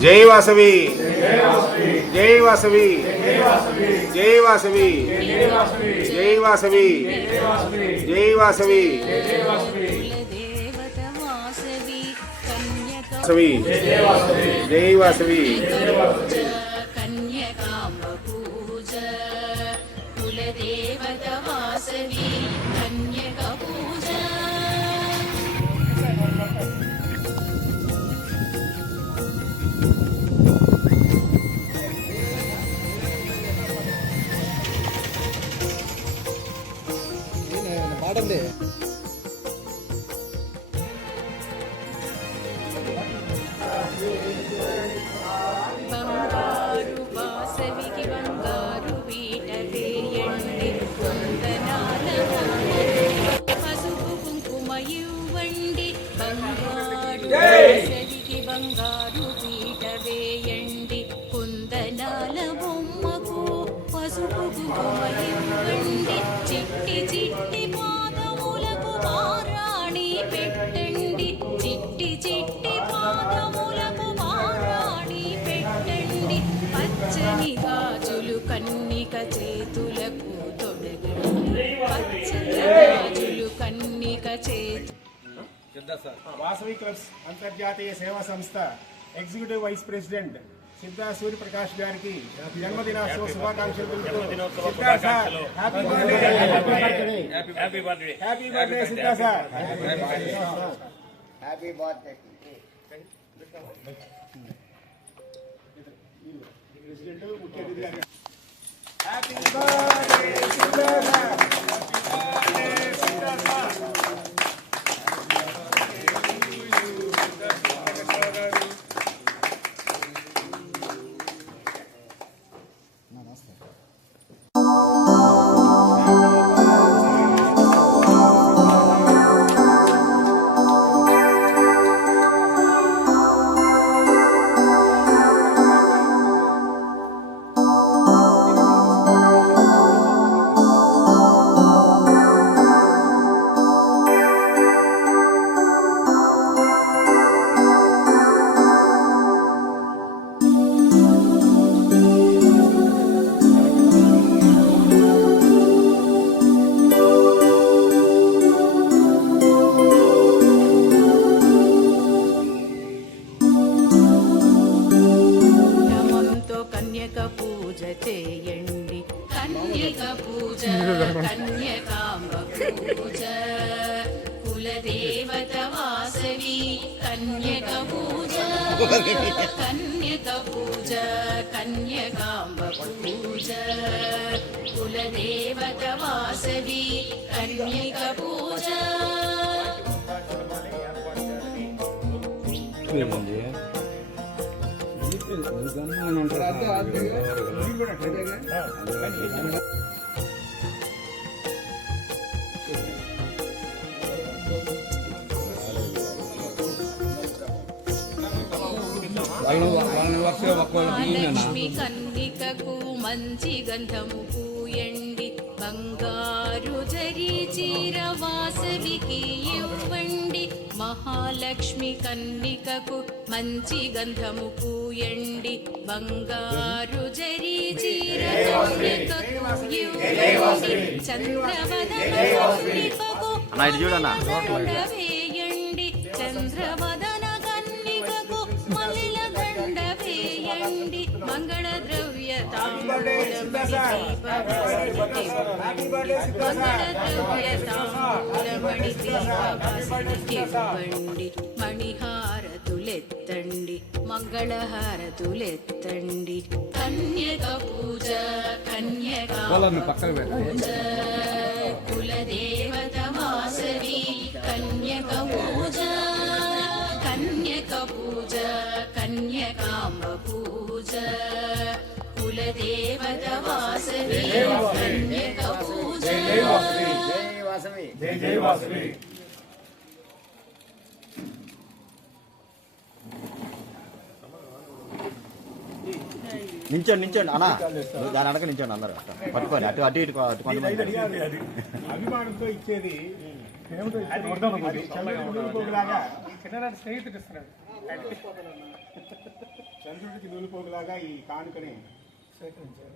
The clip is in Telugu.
జై వాసవి జై వాసవి జై వాసవి జై వాసవి జై వాసవి కులదేవత వాసవి కన్యక వాసవి జై వాసవి వేయండి కుందనాల బొమ్మకు పసుపు కుంకుమ ఇవ్వండి చిట్టి చిట్టి పాదములకు మారాణి పెట్టండి చిట్టి చిట్టి పాదములకు మారాణి పెట్టండి. పచ్చని గాజులు కన్నిక చేతులకు తొడగండి. పచ్చని గాజులు కన్నిక చేతు వాసవి క్లబ్స్ అంతర్జాతీయ సేవా సంస్థ executive vice president Siddha Suryaprakash గారికి జన్మదినోత్సవ శుభాకాంక్షలు తెలుపుతూ Siddha sir happy birthday happy birthday happy birthday Siddha sir happy birthday happy birthday పూజ చేయండి కన్యక పూజ కన్యకాంబ పూజ కులదేవత వాసవి కన్యక పూజ కన్యక పూజ కన్యకాంబ పూజ కులదేవత వాసవి కన్యక పూజ మహాలక్ష్మి కన్నికకు మంచి గంధము పూయండి. బంగారు జరి చీర వాసవికి ఇవ్వండి. మహాలక్ష్మి కన్నికకు మంచి గంధము పూయండి. బంగారు జరి చీర ఇవ్వండి చంద్రవదన కన్నికకు దండ వేయండి. చంద్రవదన కన్నికకు మల్లెల దండ వేయండి. మంగళ ద్రవ్య తాంబూలమణి మణిహారతులెత్తండి మంగళహారతులెత్తండి కన్యక పూజ కన్యక పూజ కులదేవత వాసవి కన్యక పూజ కన్యక పూజ కన్యకాంబ పూజ కులదేవత వాసవి కన్యక పూజ వాసవి. జై జై వాసవి. నించోండి నించోండి అన్న దాని అనక నించోండి అందరు. పట్టుకోండి అటు అటు ఇటు అభిమానంతో ఇచ్చేది చిన్ననాటి స్నేహితుడు ఇస్తున్నాడు. చంద్రుడికి నూలుపోగులాగా ఈ కానుకని సేకరించారు.